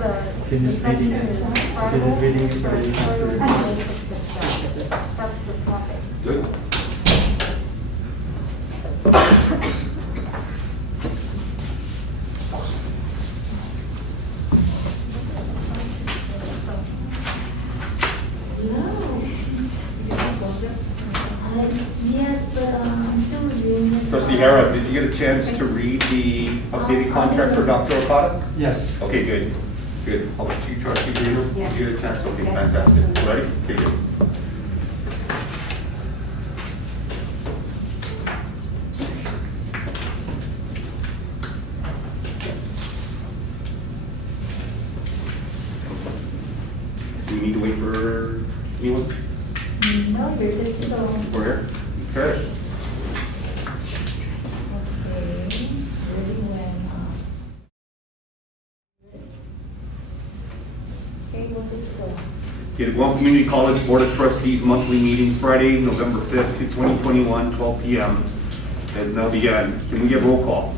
Finish reading it. Finish reading it for the chapter. That's the topic. Good. Yes, but I'm still reviewing it. Trustee Hara, did you get a chance to read the updated contract for Dr. Okada? Yes. Okay, good. Good. How about you, Trustee Greener? Yes. Did you get a chance? Okay, Yes. fantastic. Ready? Okay, good. Do we need to wait for anyone? No, you're good to go. We're here? Okay. Okay, ready when, okay, we're good to go. Okay, the Guam Community College Board of Trustees monthly meeting Friday, November 5th, 2021, 12 p.m. has now begun. Can we get roll call?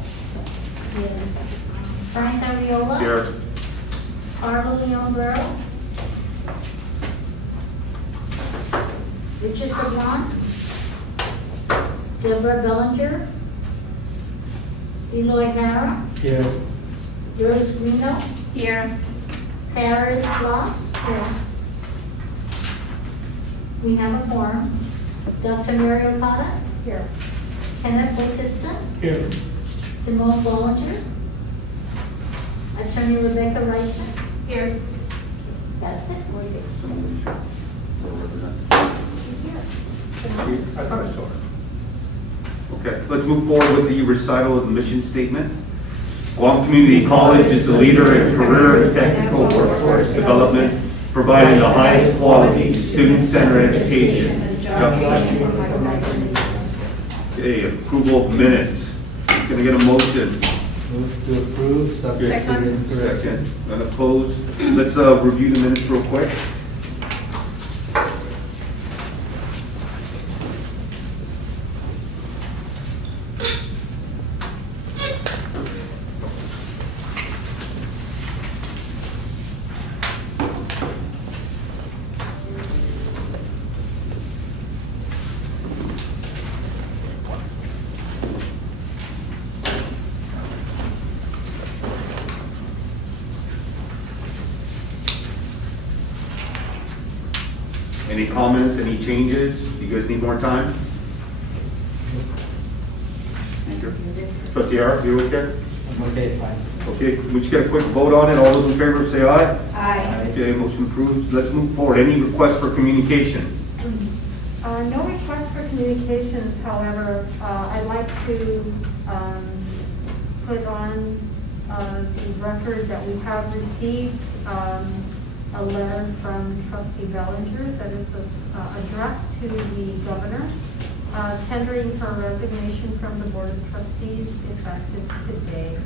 Yes. Frank Ariola. Here. Arlo Leon Guerrero. Richard Sablon. Deborah Bellinger. Eloy Hara. Here. Doris Reno. Here. Paris Ross. Here. We have a forum. Dr. Mary Okada. Here. Kenneth Bautista. Here. Simone Bollinger. Attorney Rebecca Reiser. Here. That's it. We're good. She's here. I thought I saw her. Okay, let's move forward with the recital of the mission statement. Guam Community College is a leader in career and technical workforce development, providing the highest quality student-centered education. Job section. Okay, approval of minutes. Can I get a motion? Move to approve, subject to written correction. Second. Unopposed. Let's review the minutes real quick. Any comments, any changes? Do you guys need more time? Trustee Hara, you okay? I'm okay, fine. Okay, we just get a quick vote on it. All those in favor say aye. Aye. Okay, motion approves. Let's move forward. Any requests for communication? No request for communications, however, I'd like to put on the record that we have received a letter from Trustee Bellinger that is addressed to the governor, tendering her resignation from the Board of Trustees effective today.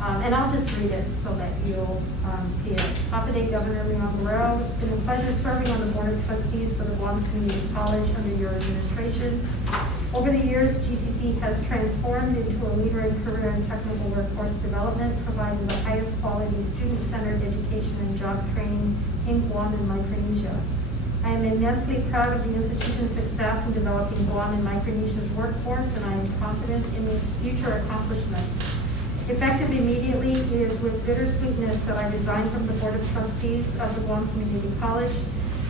And I'll just read it so that you'll see it. Today, Governor Leon Guerrero, it's been a pleasure serving on the Board of Trustees for the Guam Community College under your administration. Over the years, GCC has transformed into a leader in career and technical workforce development, providing the highest quality student-centered education and job training in Guam and Micronesia. I am immensely proud of the institution's success in developing Guam and Micronesia's workforce, and I am confident in its future accomplishments. Effective immediately, it is with bittersweetness that I resign from the Board of Trustees of the Guam Community College.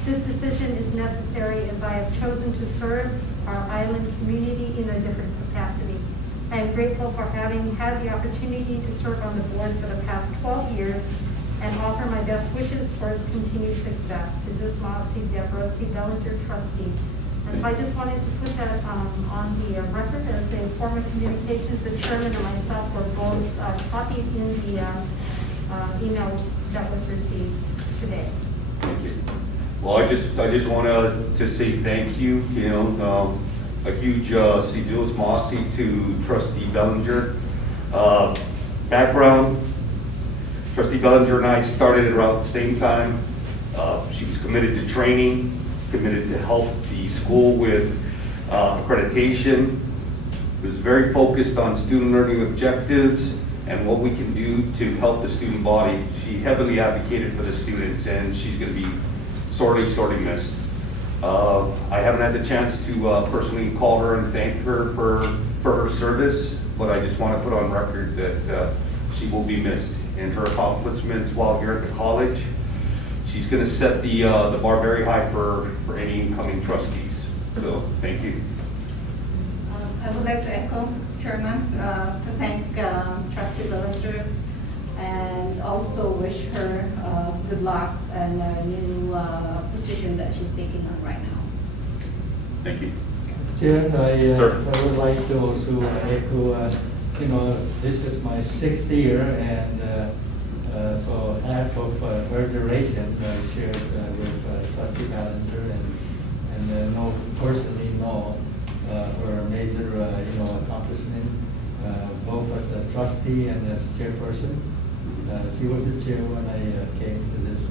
This decision is necessary as I have chosen to serve our island community in a different capacity. I am grateful for having had the opportunity to serve on the board for the past 12 years and offer my best wishes for its continued success. Idris Maasi, Deborah C. Bellinger, trustee. And so I just wanted to put that on the record as a form of communication. The chairman and myself were both copied in the email that was received today. Thank you. Well, I just want to say thank you. You know, a huge Idris Maasi to Trustee Bellinger. Background: Trustee Bellinger and I started around the same time. She was committed to training, committed to help the school with accreditation, was very focused on student learning objectives, and what we can do to help the student body. She heavily advocated for the students, and she's going to be sorely missed. I haven't had the chance to personally call her and thank her for her service, but I just want to put on record that she will be missed in her accomplishments while here at the college. She's going to set the bar very high for any incoming trustees. So thank you. I would like to echo Chairman to thank Trustee Dillinger and also wish her good luck in a new position that she's taking on right now. Thank you. Chair, Sir. I would like to also echo, this is my 6th year, and so half of her duration I shared with Trustee Ballinger, and personally know her major, accomplishment, both as a trustee and as chairperson. She was the chair when I came to this,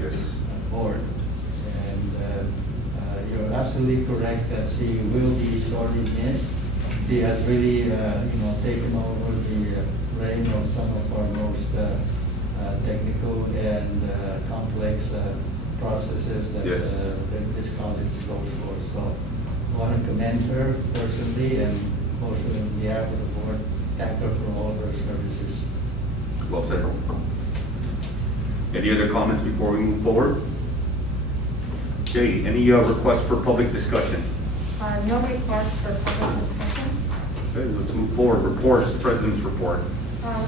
Yes. board. And you're absolutely correct that she will be sorely missed. She has really, taken over the reign of some of our most technical and complex processes that Yes. that this college goes for. So I want to commend her personally, and also on behalf of the board, thank her for all of her services. Well said. Any other comments before we move forward? Okay, any requests for public discussion? No request for public discussion. Okay, let's move forward. Reports, the president's report.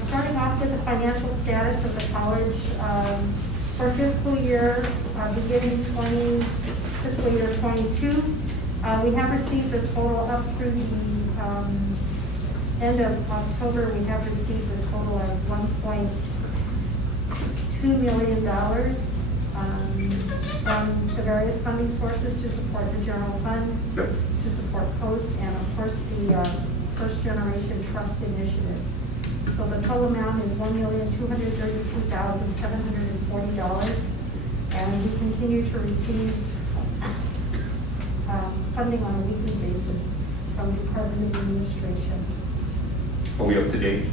Starting off with the financial status of the college, for fiscal year, beginning fiscal year 22, we have received a total up through the end of October. We have received a total of $1.2 million from the various funding sources to support the general fund, Okay. to support post, and of course the First Generation Trust Initiative. So the total amount is $1,232,740, and we continue to receive funding on a weekly basis from the Department of Administration. Are we up to date?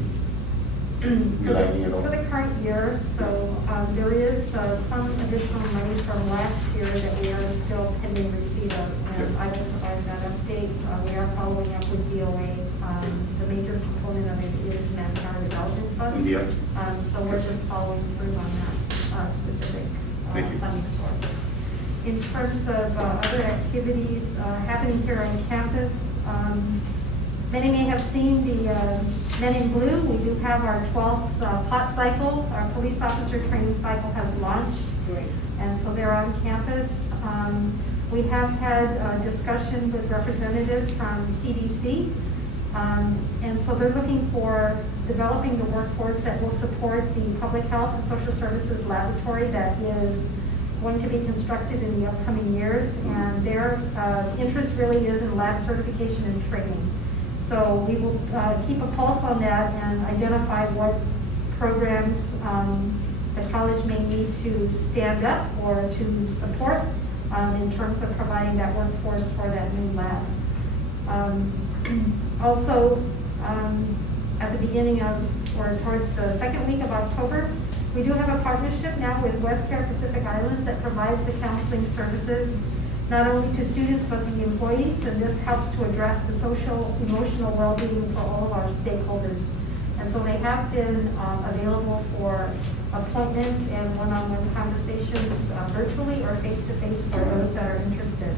You liking it all? For the current year, so there is some additional money from last year that we are still pending receipt of, and I will provide that update. We are following up with DOA. The major component of it is Manpower Development Fund. Yeah. So we're just following through on that specific Thank you. funding source. In terms of other activities happening here on campus, many may have seen the Men in Blue. We do have our 12th pot cycle. Our police officer training cycle has launched. Great. And so they're on campus. We have had a discussion with representatives from CDC. And so they're looking for developing the workforce that will support the public health and social services laboratory that is going to be constructed in the upcoming years. And their interest really is in lab certification and training. So we will keep a pulse on that and identify what programs the college may need to stand up or to support in terms of providing that workforce for that new lab. Also, at the beginning of, or towards the second week of October, we do have a partnership now with WestCare Pacific Islands that provides the counseling services not only to students but the employees, and this helps to address the social, emotional well-being for all of our stakeholders. And so they have been available for appointments and one-on-one conversations virtually or face-to-face for those that are interested.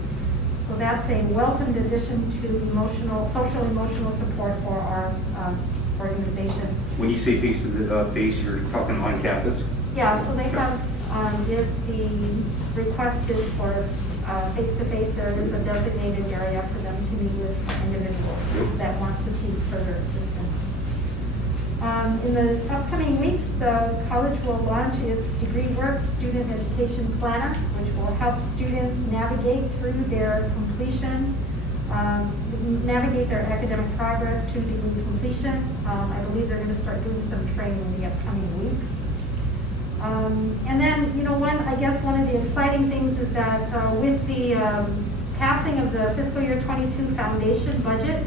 So that's a welcomed addition to social emotional support for our organization. When you say face to face, you're talking on campus? Yeah, so they have, if the request is for face-to-face, there is a designated area for them to meet with individuals that want to seek further assistance. In the upcoming weeks, the college will launch its Degree Works Student Education Planner, which will help students navigate through their completion, navigate their academic progress to degree completion. I believe they're going to start doing some training in the upcoming weeks. And then, one of the exciting things is that with the passing of the fiscal year 22 foundation budget,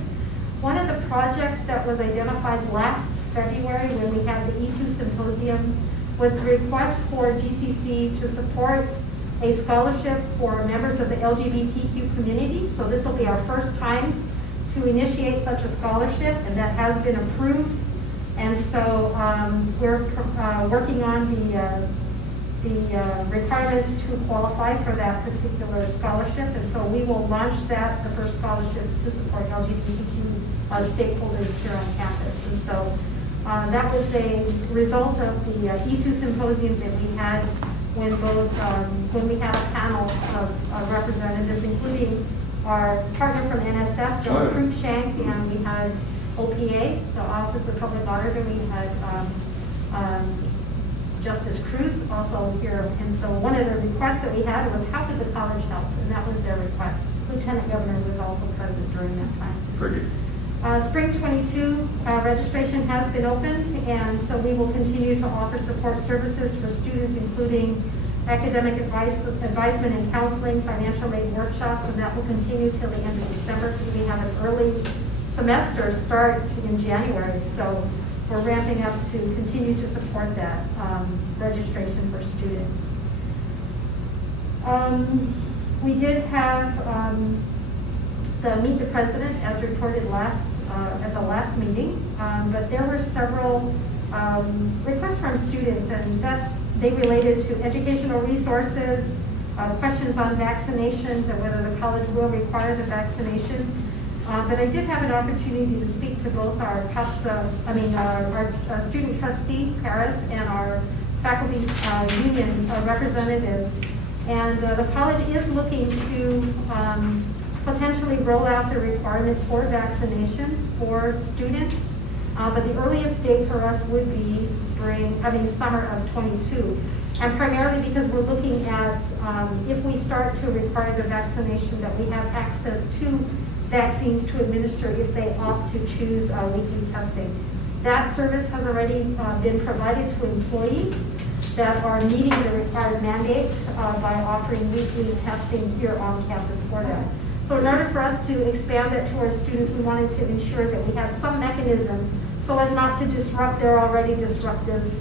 one of the projects that was identified last February when we had the E2 symposium was the request for GCC to support a scholarship for members of the LGBTQ community. So this will be our first time to initiate such a scholarship, and that has been approved. And so we're working on the requirements to qualify for that particular scholarship. And so we will launch that, the first scholarship to support LGBTQ stakeholders here on campus. And so that was a result of the E2 symposium that we had when we had a panel of representatives, including our partner from NSF, Bill Cruikshank, and we had OPA, the Office of Public Auditor. We had Justice Cruz also here. And so one of the requests that we had was, how could the college help? And that was their request. Lieutenant Governor was also present during that time. Very good. Spring 22 registration has been opened, and so we will continue to offer support services for students, including academic advisement and counseling, financial aid workshops, and that will continue till the end of December because we have an early semester start in January. So we're ramping up to continue to support that registration for students. We did have the Meet the President as reported at the last meeting, but there were several requests from students, and that they related to educational resources, questions on vaccinations and whether the college will require the vaccination. But I did have an opportunity to speak to both our our student trustee, Paris, and our faculty union representative. And the college is looking to potentially roll out the requirement for vaccinations for students. But the earliest date for us would be summer of 22. And primarily because we're looking at if we start to require the vaccination, that we have access to vaccines to administer if they opt to choose weekly testing. That service has already been provided to employees that are meeting the required mandate by offering weekly testing here on campus for them. So in order for us to expand it to our students, we wanted to ensure that we had some mechanism so as not to disrupt their already disruptive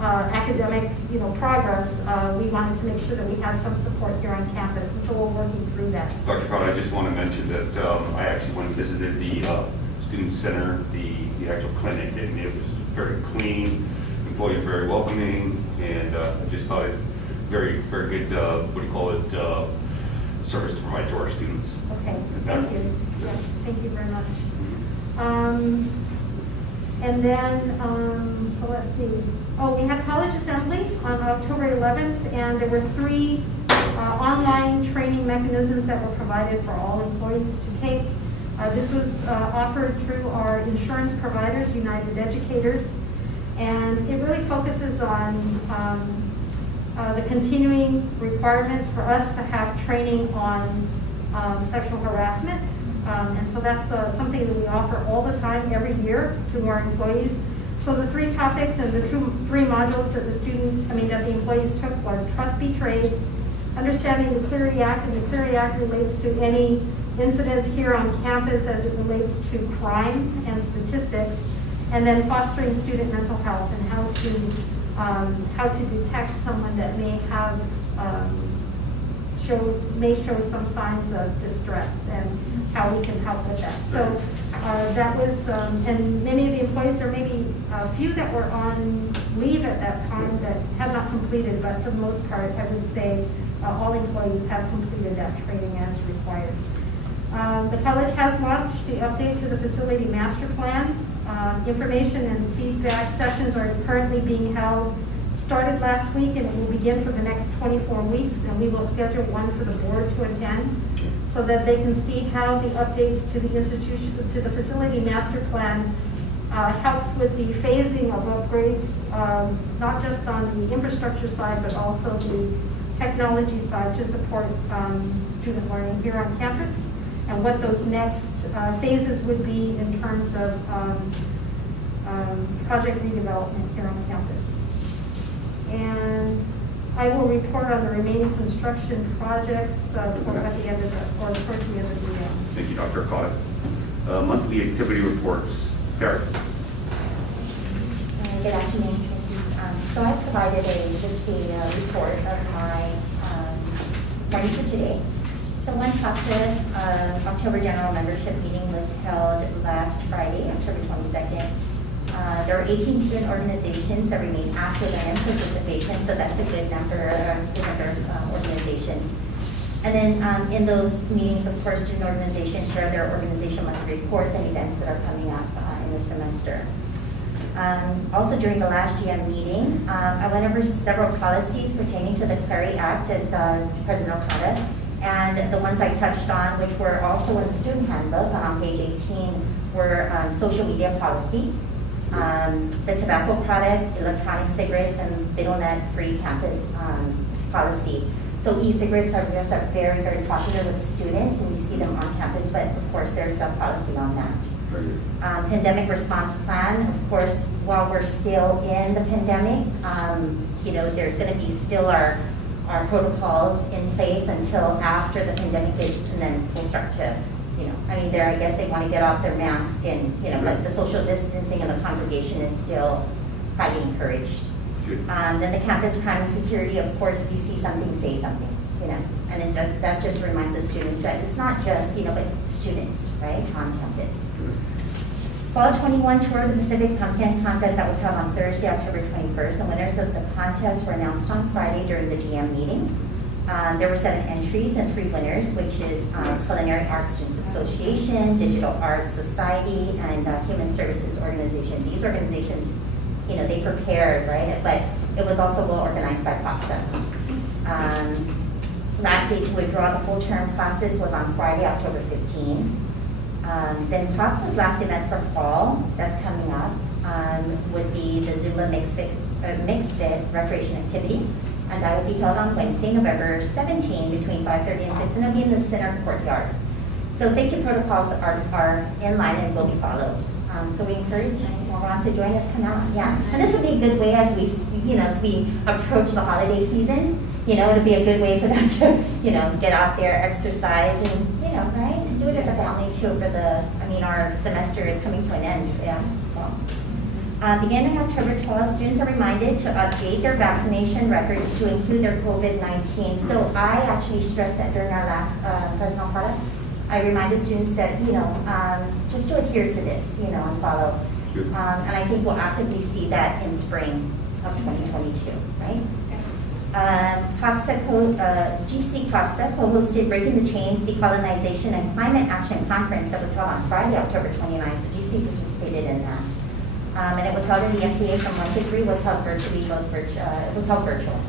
academic progress. We wanted to make sure that we had some support here on campus, and so we're working through that. Dr. Carter, I just want to mention that I actually went and visited the student center, the actual clinic, and it was very clean, employees were very welcoming, and I just thought it very, very good, service to provide to our students. Okay, thank you. Yeah, thank you very much. And then, so let's see. Oh, we had college assembly on October 11th, and there were 3 online training mechanisms that were provided for all employees to take. This was offered through our insurance providers, United Educators, and it really focuses on the continuing requirements for us to have training on sexual harassment. And so that's something that we offer all the time, every year, to our employees. So the 3 topics and the 3 modules that that the employees took was Trust Betrayed, Understanding the Clery Act, and the Clery Act relates to any incidents here on campus as it relates to crime and statistics, and then Fostering Student Mental Health and how to detect someone that may have show some signs of distress and how we can help with that. So that was, and many of the employees, there may be a few that were on leave at that time that have not completed, but for the most part, I would say all employees have completed that training as required. The college has launched the update to the facility master plan. Information and feedback sessions are currently being held. Started last week, and it will begin for the next 24 weeks, and we will schedule one for the board to attend so that they can see how the updates to the institution, to the facility master plan helps with the phasing of upgrades, not just on the infrastructure side, but also the technology side to support student learning here on campus, and what those next phases would be in terms of project redevelopment here on campus. And I will report on the remaining construction projects at the end of the, or towards the end of the year. Thank you, Dr. Acosta. Monthly activity reports. Karen. good afternoon, trustees. So I provided just a report of my party for today. So one CASA October general membership meeting was held last Friday, October 22nd. There were 18 student organizations that remained active and in participation, so that's a good number of organizations. And then in those meetings, of course, student organizations share their organization monthly reports and events that are coming up in the semester. Also during the last GM meeting, I went over several policies pertaining to the Clary Act as President Okada, and the ones I touched on, which were also in the student handbook on page 18, were social media policy, the tobacco product, electronic cigarette, and middlenet-free campus policy. So e-cigarettes are very, very popular with students, and you see them on campus, but of course there's a policy on that. Pandemic response plan, of course, while we're still in the pandemic, there's going to be still our protocols in place until after the pandemic is, and then we'll start to, I guess they want to get off their mask and, but the social distancing in the congregation is still highly encouraged. Then the campus crime and security, of course, if you see something, say something, and that just reminds the students that it's not just, but students, right, on campus. Fall 21 Tour of the Pacific Pumpkin Contest that was held on Thursday, October 21st. The winners of the contest were announced on Friday during the GM meeting. There were 7 entries and 3 winners, which is Culinary Arts Students Association, Digital Arts Society, and Human Services Organization. These organizations, they prepared, right? But it was also well organized by POPSA. Lastly, to withdraw the full term classes was on Friday, October 15. Then POPSA's last event for fall, that's coming up, would be the Zumba Mixed Fit Recreation Activity. And that will be held on Wednesday, November 17, between 5:30 and 6, and it'll be in the center courtyard. So safety protocols are in line and will be followed. So we encourage who wants to join us, come out. Yeah, and this will be a good way as we approach the holiday season. It'll be a good way for them to, get out there, exercise, and right, and do it as a family too. Our semester is coming to an end. Yeah. Well. Beginning October 12th, students are reminded to update their vaccination records to include their COVID-19. So I actually stressed that during our last President Okada. I reminded students that, just to adhere to this, and follow. And I think we'll actively see that in spring of 2022, right? GC COPSA co-hosted Breaking the Chains, Decolonization and Climate Action Conference that was held on Friday, October 29th. So GC participated in that. And it was held in the FPA from 1 to 3, was held virtually, it was held virtual.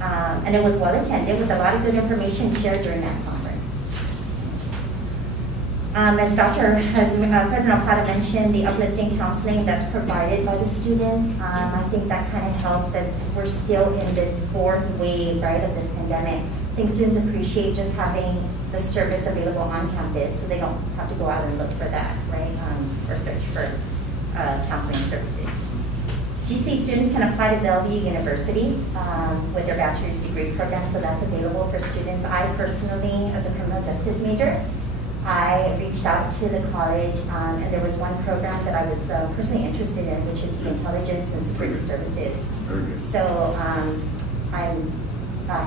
And it was well attended with a lot of good information shared during that conference. As President Okada mentioned, the uplifting counseling that's provided by the students, I think that kind of helps as we're still in this 4th wave, right, of this pandemic. I think students appreciate just having the service available on campus so they don't have to go out and look for that, right, or search for counseling services. GC students can apply to Bellevue University with their bachelor's degree program, so that's available for students. I personally, as a criminal justice major, I reached out to the college, and there was one program that I was personally interested in, which is the Intelligence and Security Services. So I'm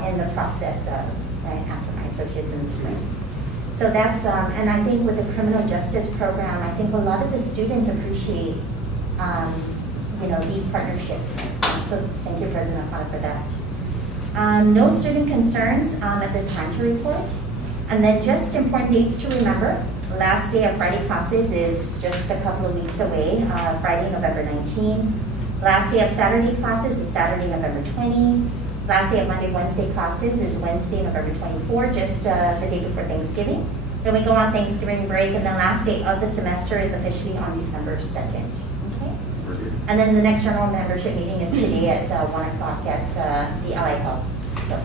in the process of, right after my associates in the spring. So that's, and I think with the criminal justice program, I think a lot of the students appreciate, these partnerships. So thank you, President Okada, for that. No student concerns at this time to report. And then just important dates to remember. Last day of Friday classes is just a couple of weeks away, Friday, November 19. Last day of Saturday classes is Saturday, November 20. Last day of Monday, Wednesday classes is Wednesday, November 24, just the day before Thanksgiving. Then we go on Thanksgiving break, and the last day of the semester is officially on December 2nd. Okay? And then the next general membership meeting is today at 1 o'clock at the Allied Health. So.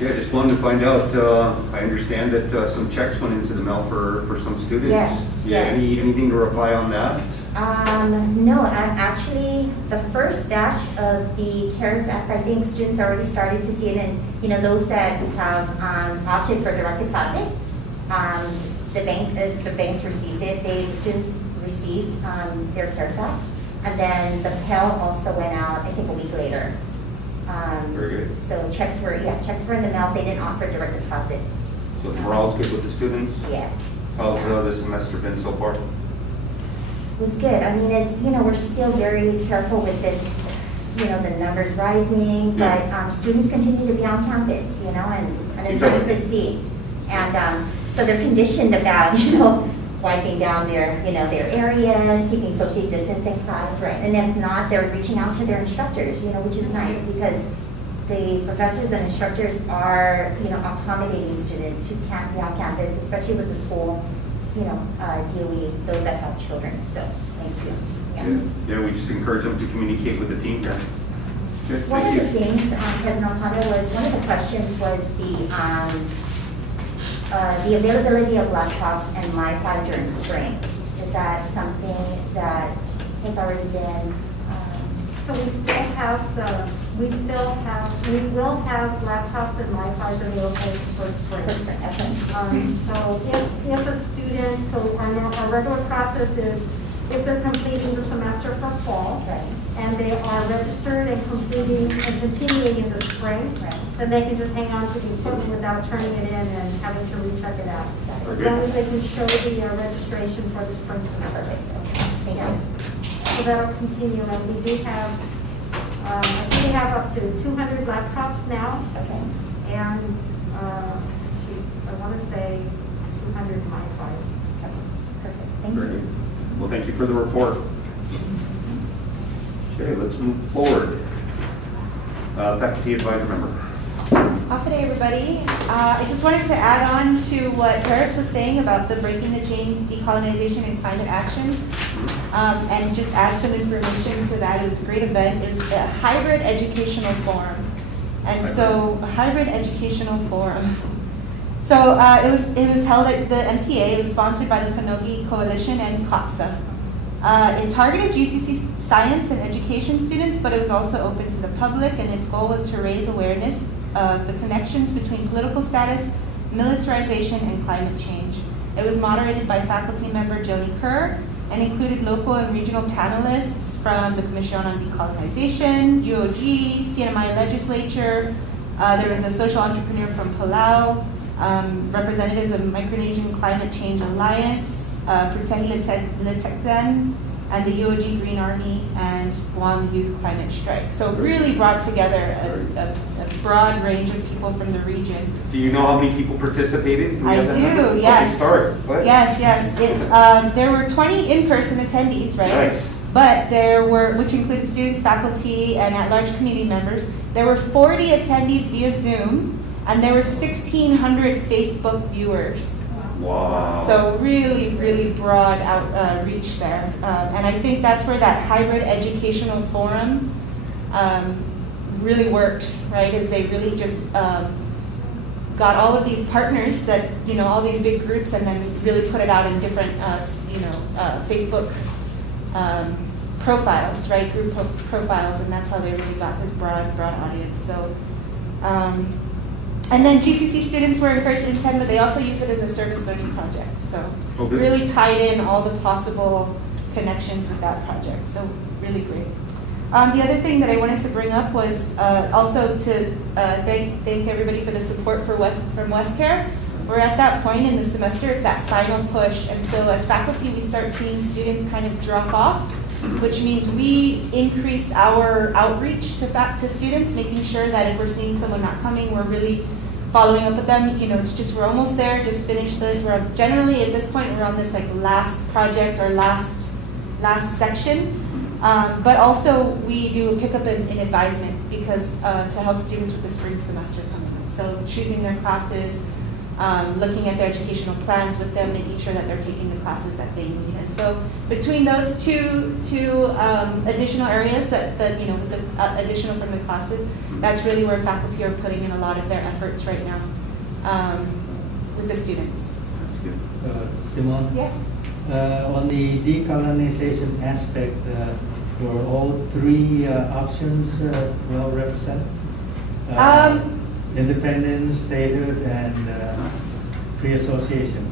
Yeah, just wanted to find out, I understand that some checks went into the mail for some students. Yes, yeah, yes. Anything to reply on that? No, actually, the first batch of the CARES Act, I think students already started to see it, and those that have opted for direct deposit, the banks received it. Students received their CARES Act. And then the Pell also went out, I think, a week later. Very good. So checks were in the mail. They didn't offer direct deposit. So the morale's good with the students? Yes. How's this semester been so far? It was good. I mean, it's, we're still very careful with this, the numbers rising, Yeah. but students continue to be on campus, and it's nice to see. And so they're conditioned about, wiping down their areas, keeping social distance in class, right? And if not, they're reaching out to their instructors, which is nice because the professors and instructors are, accommodating students who can't be on campus, especially with the school, DOE, those that help children. So, thank you. Yeah, we just encourage them to communicate with the team. Yes. Good, One thank of the you. things, President Okada, one of the questions was the availability of laptops and Wi-Fi during spring. Is that something that has already been? So we will have laptops and Wi-Fi available for spring. Okay. So if a student, so our regular process is if they're completing the semester for fall, Right. and they are registered and completing and continuing in the spring, Right. then they can just hang on to the equipment without turning it in and having to recheck it out. As Okay. long as they can show the registration for the spring semester. Perfect. Okay. Thank Yeah. you. So that'll continue, and we do have, I think we have up to 200 laptops now, Okay. and, I want to say 200 Wi-Fis. Okay. Perfect. Thank Very you. good. Well, thank you for the report. Okay, let's move forward. Faculty advisor member. Off day, everybody. I just wanted to add on to what Paris was saying about the Breaking the Chains Decolonization and Climate Action, and just add some information to that. It was a great event. It was a hybrid educational forum. And so, a hybrid educational forum. So it was held at the MPA. It was sponsored by the Finogi Coalition and COPSA. It targeted GCC science and education students, but it was also open to the public, and its goal was to raise awareness of the connections between political status, militarization, and climate change. It was moderated by faculty member Joni Kerr and included local and regional panelists from the Commission on Decolonization, UOG, CNMI legislature. There was a social entrepreneur from Palau, representatives of Micronesian Climate Change Alliance, Putehi Letekten, and the UOG Green Army, and Guam Youth Climate Strike. So it really brought together a broad range of people from the region. Do you know how many people participated? I have that number? do, yes. Okay, sorry. Go ahead. Yes. It's there were 20 in-person attendees, right? Nice. But there were, which included students, faculty, and at-large community members. There were 40 attendees via Zoom, and there were 1,600 Facebook viewers. Wow. So really broad outreach there. And I think that's where that hybrid educational forum really worked, right? Is they really just got all of these partners that, all these big groups, and then really put it out in different, Facebook profiles, right? Group profiles, and that's how they really got this broad audience. So, and then GCC students were encouraged to attend, but they also used it as a service learning project. So really tied in all the possible connections with that project. So really great. The other thing that I wanted to bring up was also to thank everybody for the support from WestCare. We're at that point in the semester, it's that final push. And so as faculty, we start seeing students kind of drop off, which means we increase our outreach to students, making sure that if we're seeing someone not coming, we're really following up with them. It's just, we're almost there, just finished this. We're generally at this point, we're on this like last project or last section. But also we do a pickup in advisement because to help students with the spring semester coming up. So choosing their classes, looking at their educational plans with them, making sure that they're taking the classes that they need. And so between those two additional areas that with the additional from the classes, that's really where faculty are putting in a lot of their efforts right now with the students. Simone? Yes. On the decolonization aspect, were all three options well represented? Independent, stated, and free association.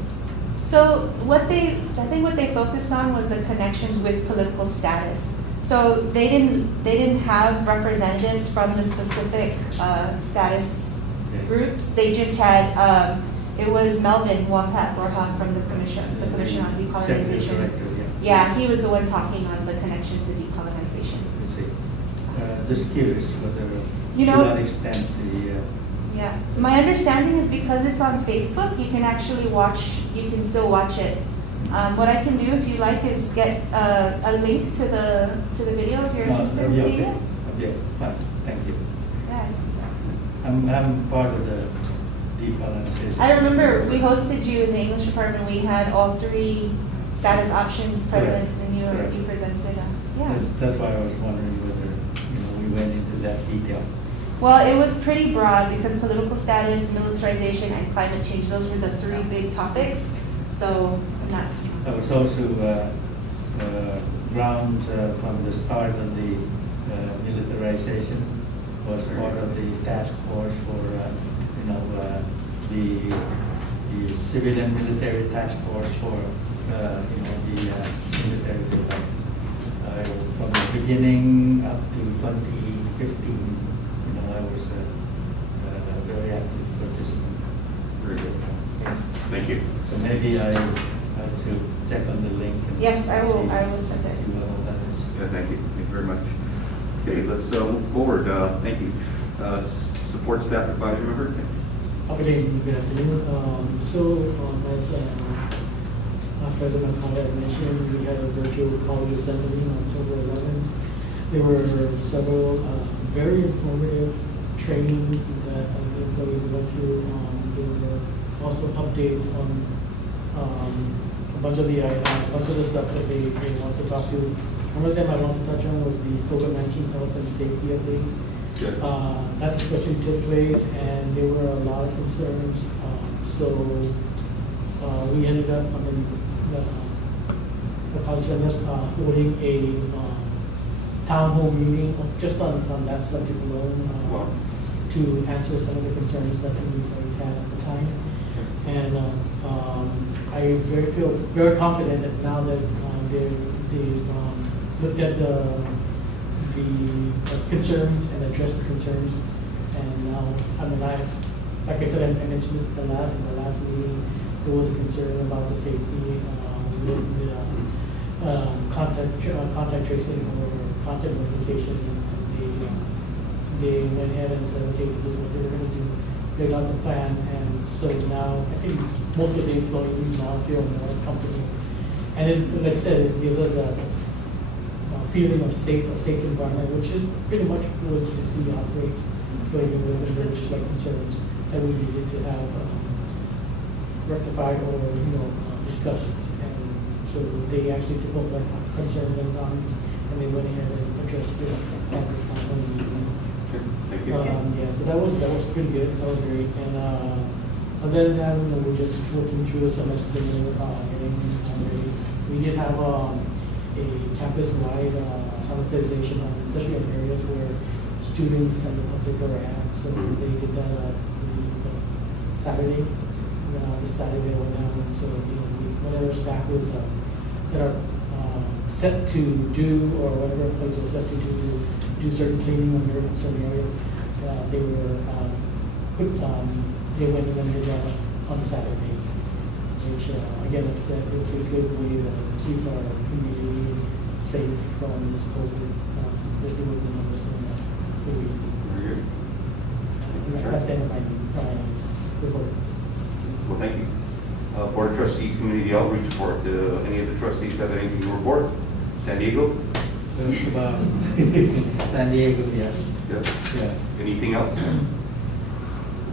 So I think what they focused on was the connections with political status. So they didn't have representatives from the specific status Okay. groups. They just had, it was Melvin Wampat Borja from the Commission on Executive Decolonization. Director, Yeah, he was the one talking on the connection to decolonization. I see. Just curious whether, You to know- what extent the, Yeah, my understanding is because it's on Facebook, you can actually watch, you can still watch it. What I can do if you like is get a link to the video if you're no, interested in yeah, seeing okay. it. Yeah, fine, thank you. Yeah. I'm part of the decolonization. I remember we hosted you in the English department, we had all three status options present Correct. and Correct. you presented, yeah. That's why I was wondering whether, we went into that detail. Well, it was pretty broad because political status, militarization, and climate change, those were the three big topics. So I'm not. I was also ground from the start of the militarization, was part of the task force for, the civilian military task force for, the military buildup. From the beginning up to 2015, I was a very active participant. Very good. Yeah. Thank you. So maybe I have to check on the link. And Yes, I will see send it. what all that is. Yeah, thank you. Thank you very much. Okay, let's move forward. Thank you. Support staff advisory member? Good afternoon. As President Conrad mentioned, we had a virtual college assembly on October 11th. There were several very informative trainings that the employees went through. There were also updates on a bunch of the stuff that they want to talk to. One of them I want to touch on was the COVID-19 health and safety updates. Good. That discussion took place, and there were a lot of concerns. We ended up, the college ended up holding a town hall meeting just on that subject alone Wow. to answer some of the concerns that the employees had at the time. And I feel very confident that now that they looked at the concerns and addressed the concerns. And now, like I said, I mentioned this in the last meeting, there was a concern about the safety with the contact tracing or content notification. And they went ahead and said, okay, this is what they were going to do. They got the plan, and so now I think most of the employees now feel more comfortable. And it, like I said, it gives us a feeling of a safe environment, which is pretty much what GCC operates, dealing with emergencies like concerns that we needed to have rectified or discussed. And so they actually took up their concerns and comments, and they went ahead and addressed it at this time when we meeting. Thank you. Yeah, so that was pretty good. That was great. And other than that, we're just working through the semester, getting ready. We did have a campus-wide sanitization, especially in areas where students and the public are at. So they did that Saturday. This Saturday went down, and so whatever staff was that are set to do, or whatever place was set to do certain cleaning in certain areas, they were they went and did that on Saturday, which again, like I said, it's a good way to keep our community safe from this COVID, especially with the numbers going up. Very good. Thank you, That's the Sharon. end of my report. Well, thank you. Board of Trustees Community Outreach Report. Do any of the trustees have anything to report? San Diego? About San Diego, yeah. Yes. Yeah. Anything else?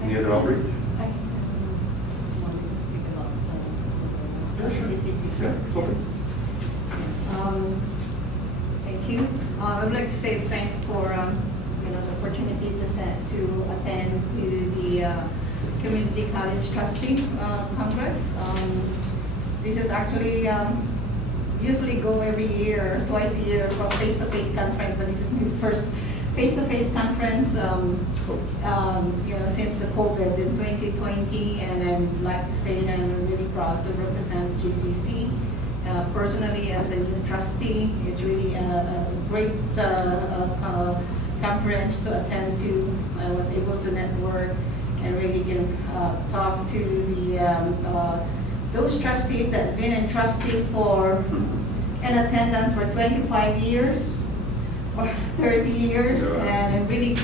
Any other outreach? I wanted to speak about some. Yeah, sure. Yeah, it's open. Thank you. I would like to say thank for the opportunity to attend to the Community College Trustee Congress. This is actually usually go every year, twice a year for face-to-face conference, but this is my first face-to-face conference. Since the COVID in 2020, and I'd like to say that I'm really proud to represent GCC Personally, as a new trustee, it's really a great conference to attend to. I was able to network and really get talk to the those trustees that have been in trustee for in attendance for 25 years or 30 years, and really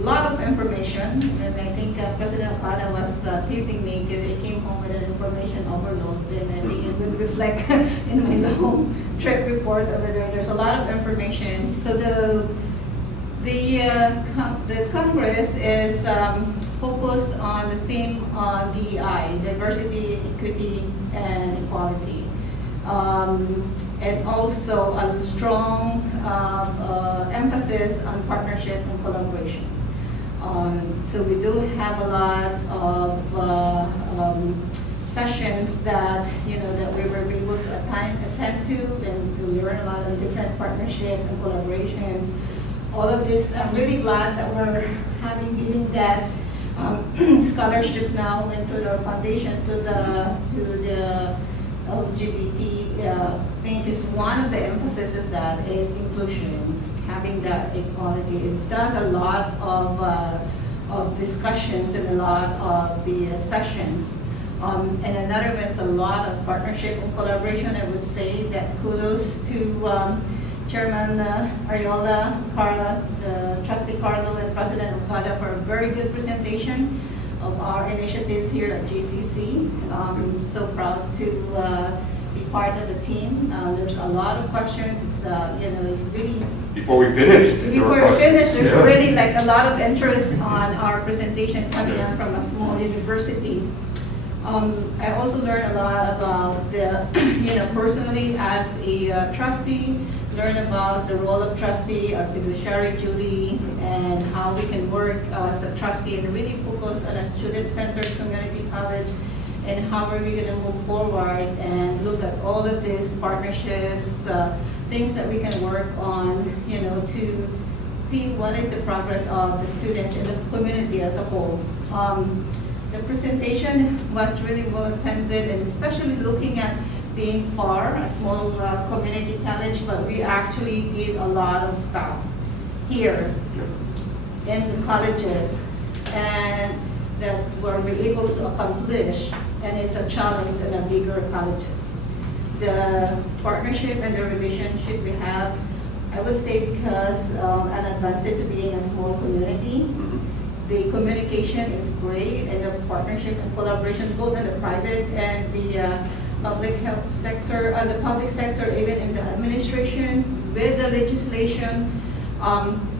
lot of information. And I think President Okada was teasing me because I came home with an information overload, and I think it would reflect in my long trip report over there. There's a lot of information. So the Congress is focused on the theme on DEI, diversity, equity, and equality. And also a strong emphasis on partnership and collaboration. So we do have a lot of sessions that that we were able to attend to, and to learn a lot of different partnerships and collaborations. All of this, I'm really glad that we're giving that scholarship now into our foundation to the LGBT. I think is one of the emphasis that is inclusion, having that equality. It does a lot of discussions and a lot of the sessions. And another one is a lot of partnership and collaboration. I would say that kudos to Chairman Ariola, Carla, Trustee Carlo, and President Okada for a very good presentation of our initiatives here at GCC. So proud to be part of the team. There's a lot of questions. It's really Before we finish, there's really like a lot of interest on our presentation coming up from a small university. I also learned a lot about the, personally as a trustee, learn about the role of trustee, our fiduciary duty, and how we can work as a trustee and really focus on a student-centered community college, and how are we going to move forward and look at all of these partnerships, things that we can work on, to see what is the progress of the students in the community as a whole. The presentation was really well attended, and especially looking at being far, a small community college, but we actually did a lot of stuff here in the colleges, and that we're able to accomplish, and it's a challenge in the bigger colleges. The partnership and the relationship we have, I would say, because an advantage of being a small community, the communication is great, and the partnership and collaboration both in the private and the public health sector, the public sector, even in the administration, with the legislation,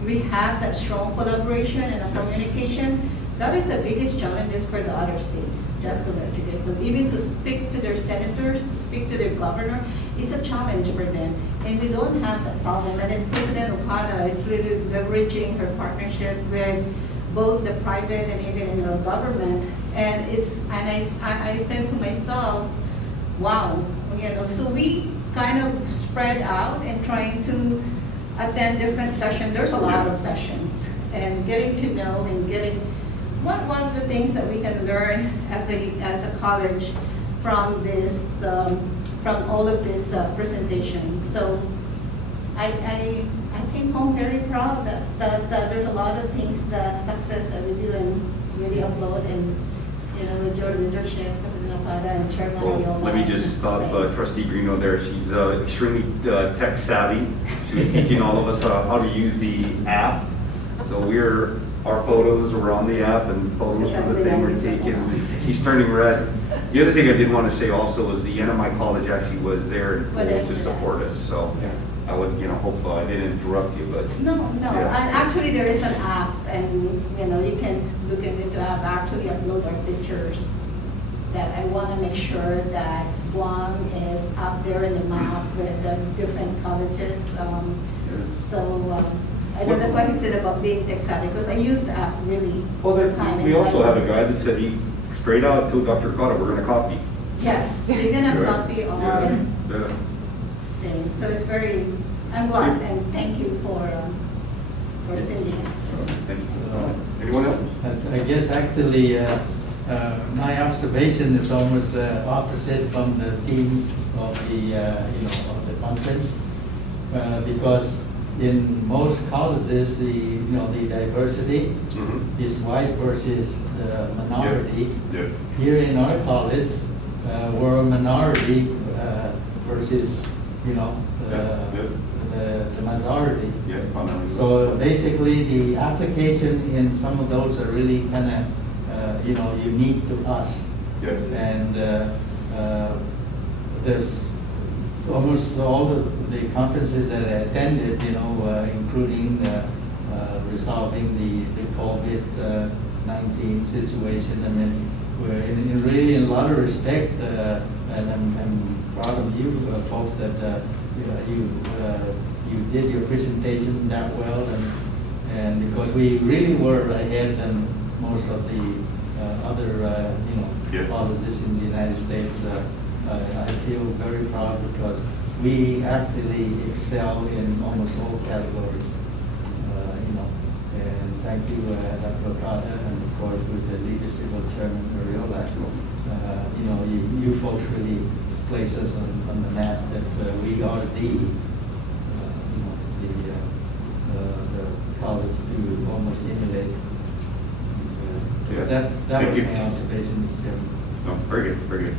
we have that strong collaboration and a communication. That is the biggest challenges for the other states, just to let you guys know. Even to speak to their senators, to speak to their governor, is a challenge for them. And we don't have that problem. And then President Okada is really leveraging her partnership with both the private and even in our government. And I said to myself, wow, so we kind of spread out and trying to attend different sessions. There's a lot of sessions, and getting to know and getting one of the things that we can learn as a college from this, from all of this presentation. So I came home very proud that there's a lot of things, that success that we do, and really upload, and with your leadership, President Okada and Chairman Ariola. Let me just stop Trustee Greeno there. She's extremely tech savvy. She was teaching all of us how to use the app. So our photos were on the app, and photos from the thing were taken. She's turning red. The other thing I did want to say also was the NMI College actually was there in full to support us. So I would, hope I didn't interrupt you, but. No. Yeah. And actually there is an app, and you can look into the app, actually upload our pictures. That I want to make sure that Guam is up there in the map with the different colleges. I know that's why he said about being tech savvy, because I use the app really all the time. We also had a guy that said he straight out told Dr. Okada, we're going to copy. Yes, they're going to copy our thing. So it's very, I'm glad, and thank you for sending it. Thank you. Anyone else? I guess actually my observation is almost opposite from the theme of the, of the conference. Because in most colleges, the diversity Mhm. is white versus minority. Yeah. Here in our college, we're a minority versus, the majority. Yeah, primarily. So basically, the application in some of those are really kind of, unique to us. Yeah. And there's almost all the conferences that I attended, including resolving the COVID-19 situation. I mean, we're in really in a lot of respect, and I'm proud of you folks that you did your presentation that well, and because we really were ahead than most of the other Yeah. colleges in the United States. I feel very proud because we actually excel in almost all categories. And thank you, Dr. Okada, and of course with the leadership of Chairman Muriola. You folks really place us on the map that we are the college to almost emulate. So Yeah. that Thank was you. my observation, Mr. Chairman. No, very good, very good.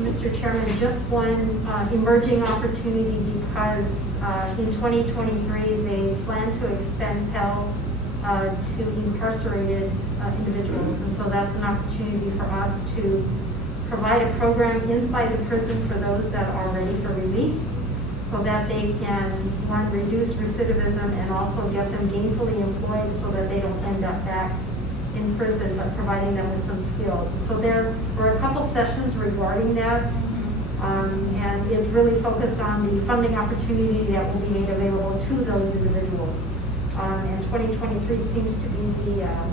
Mr. Chairman, just one emerging opportunity because in 2023, they plan to expand Pell to incarcerated individuals. And so that's an opportunity for us to provide a program inside the prison for those that are ready for release so that they can, one, reduce recidivism and also get them gainfully employed so that they don't end up back in prison, but providing them with some skills. And so there were a couple sessions regarding that, and it's really focused on the funding opportunity that will be made available to those individuals. And 2023 seems to be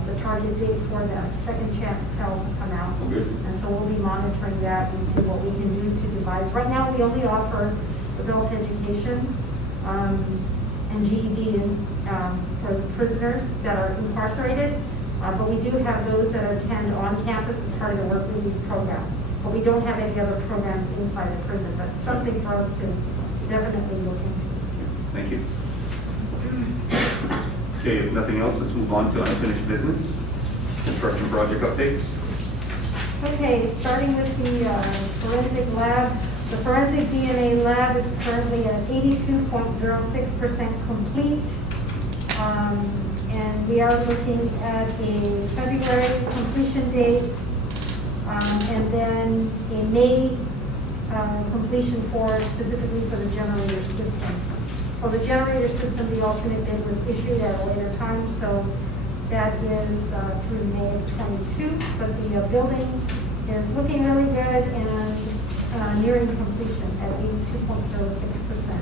the target date for the second chance Pell to come out. Oh, good. And so we'll be monitoring that and see what we can do to devise. Right now, we only offer adult education and GED for prisoners that are incarcerated. But we do have those that attend on campus as part of the work release program. But we don't have any other programs inside the prison, but something for us to definitely look into. Thank you. Okay, if nothing else, let's move on to unfinished business. Construction project updates. Okay, starting with the forensic lab. The forensic DNA lab is currently at 82.06% complete. And we are looking at a February completion date, and then a May completion specifically for the generator system. So the generator system, the alternate bid was issued at a later time, so that is through May of 22. But the building is looking really good and nearing completion at 82.06%.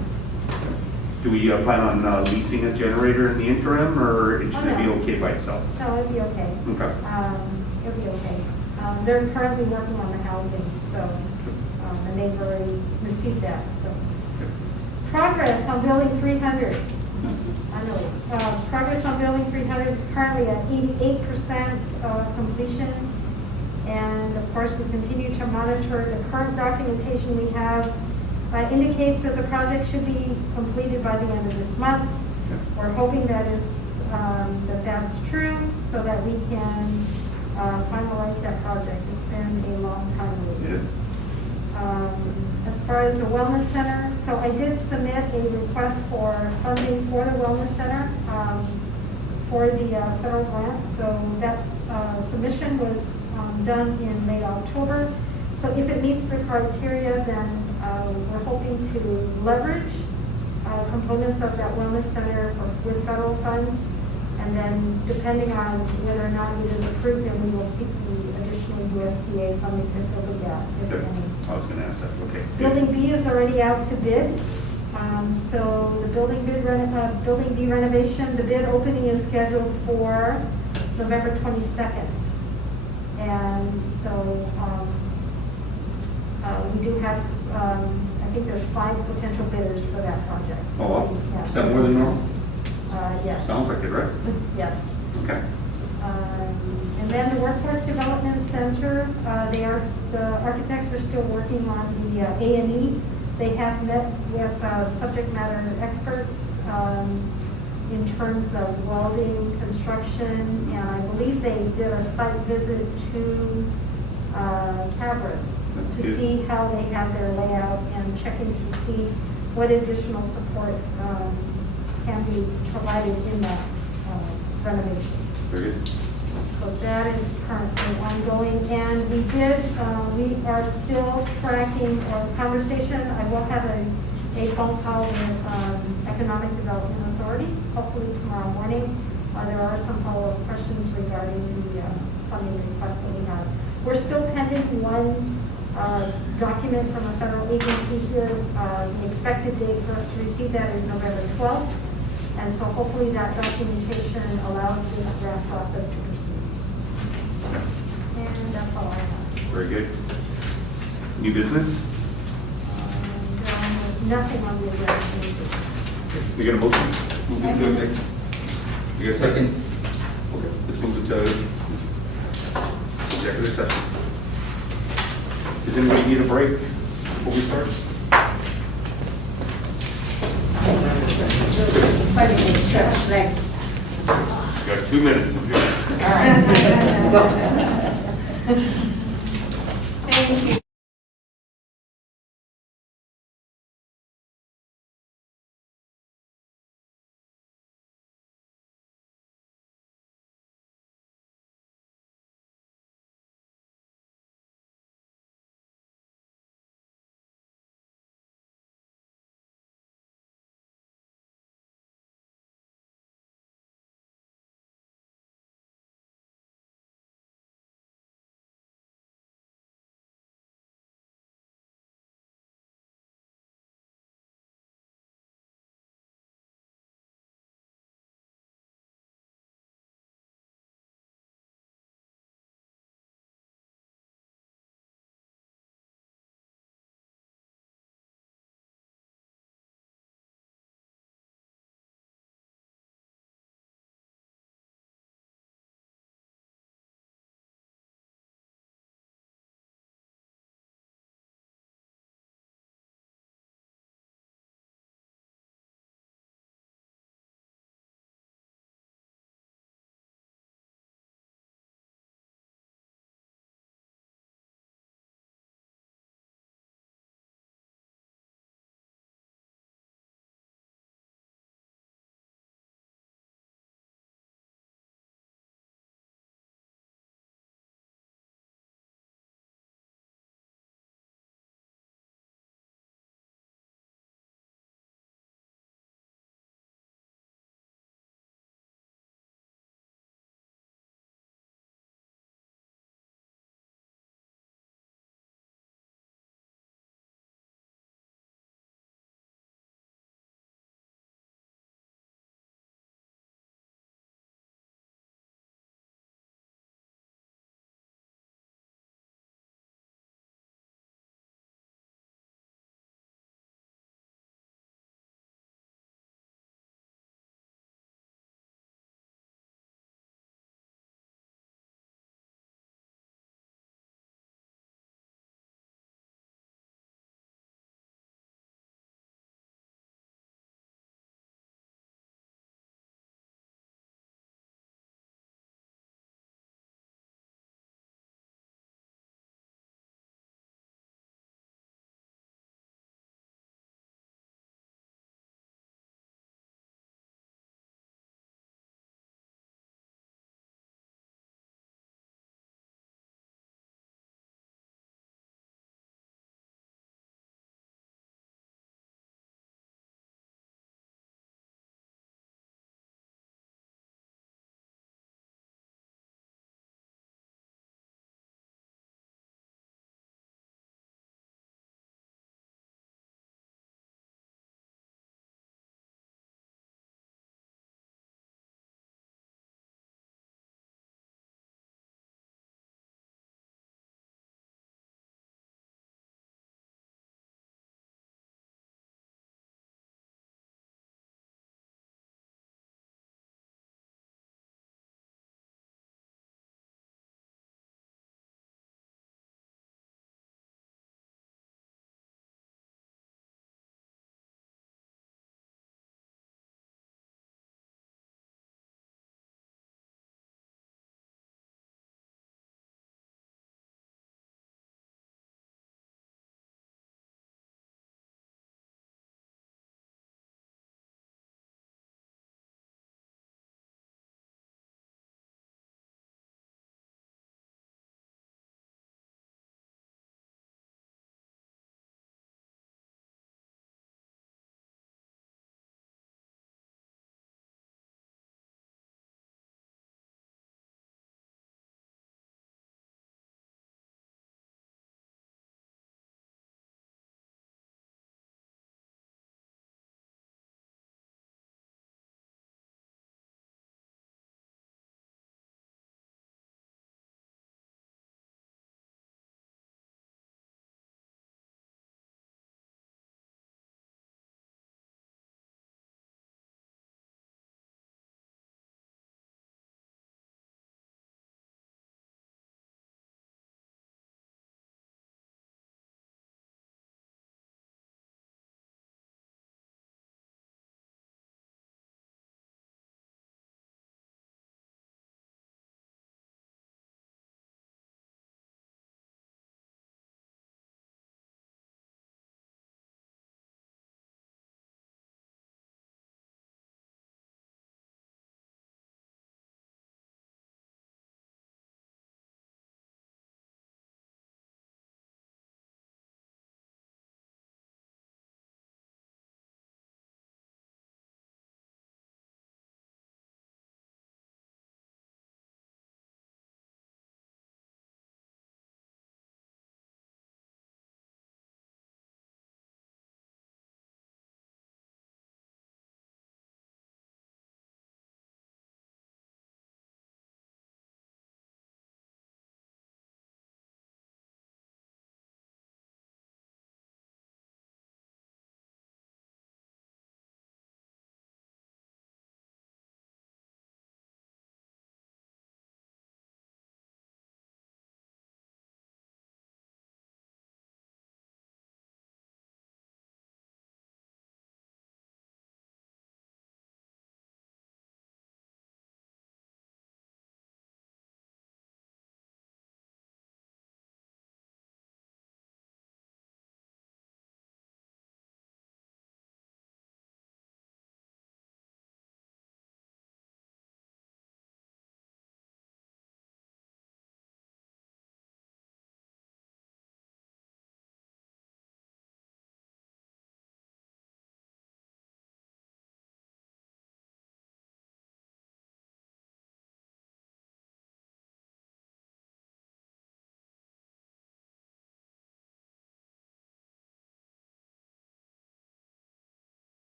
Do we plan on leasing a generator in the interim, or should it be no. okay by itself? No, it'll be okay. Okay. It'll be okay. They're currently working on the housing, so, and they've already received that, so. Progress on building 300. I know. Progress on building 300 is currently at 88% completion. And of course, we continue to monitor the current documentation we have. Indicates that the project should be completed by the end of this month. We're hoping that that's true so that we can finalize that project. It's been a long time waiting. As far as the wellness center, so I did submit a request for funding for the wellness center for the federal grant. So that's submission was done in late October. So if it meets the criteria, then we're hoping to leverage components of that wellness center with federal funds. And then depending on whether or not it is approved, then we will seek the additional USDA funding to fill the gap, if Okay. any. I was going to ask that. Okay. Building B is already out to bid. So the building B renovation, the bid opening is scheduled for November 22nd. And so we do have, I think there's 5 potential bidders for that project. Oh, wow. Yeah. Is that more than normal? Yes. Sounds like it, right? Yes. Okay. And then the Workforce Development Center, the architects are still working on the A&E. They have met with subject matter experts in terms of welding, construction, and I believe they did a site visit to Cabras That's to good. see how they have their layout and checking to see what additional support can be provided in that renovation. Very good. So that is currently ongoing, and we are still tracking our conversation. I will have a phone call with Economic Development Authority, hopefully tomorrow morning. There are some follow-up questions regarding the funding request that we have. We're still pending one document from a federal agency here. The expected date for us to receive that is November 12th, and so hopefully that documentation allows this grant process to proceed. And that's all I have. Very good. New business? Nothing on the agenda. We get a motion? Move into executive. You get a second? Okay, let's move into executive session. Does anybody need a break before we start? 5 minutes stretch next. You got 2 minutes. Thank you.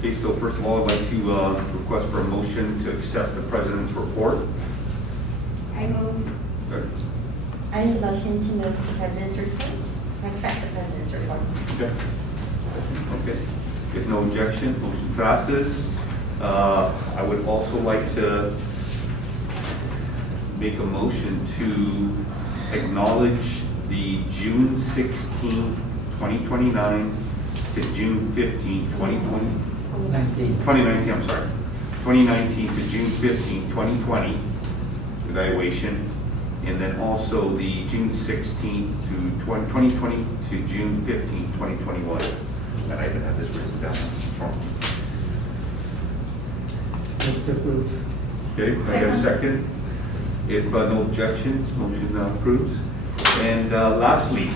Okay, so first of all, I'd like to request for a motion to accept the president's report. I move. I need a motion to move the president's report, accept the president's report. Okay. Okay. If no objection, motion passes. I would also like to make a motion to acknowledge the June 16, 2029 to June 15, 2020. 2019, I'm sorry. 2019 to June 15, 2020 evaluation. And then also the June 16 to 2020 to June 15, 2021. And I even have this written down. It's wrong. Move to approve. Okay, I got a second. If no objections, motion approves. And lastly,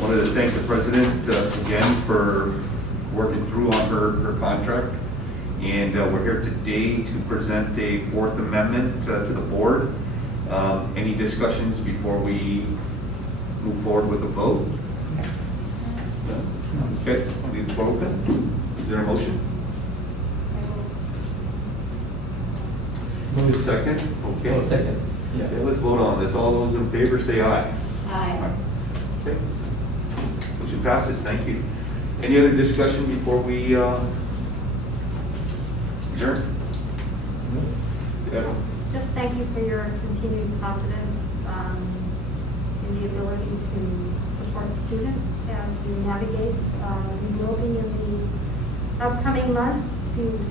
wanted to thank the president again for working through on her contract. And we're here today to present a Fourth Amendment to the board. Any discussions before we move forward with the vote? Okay, I'll leave the floor open. Is there a motion? Move. Second? Okay. Oh, second. Yeah. Okay, let's vote on this. All those in favor say aye. Aye. Okay. Motion passes. Thank you. Any other discussion before we adjourn? Yeah. Just thank you for your continued confidence in the ability to support students as we navigate. We will be in the upcoming months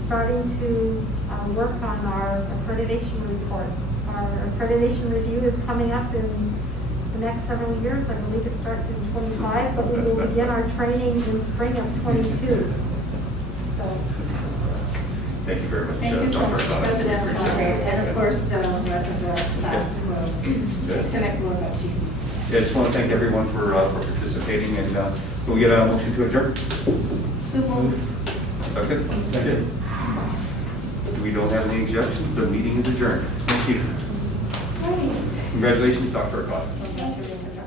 starting to work on our accreditation report. Our accreditation review is coming up in the next several years. I believe it starts in 25, but we will begin our training in spring of 22. So. Thank you very much. Thank you so Dr. much, Alcala. President Flores, and of course, the rest of the staff, Good. excellent work at GCC. Yeah, I just want to thank everyone for participating, and can we get a motion to adjourn? So moved. Second? Second. We don't have any objections, the meeting is adjourned. Thank you. Congratulations, Dr. Alcala. Congratulations.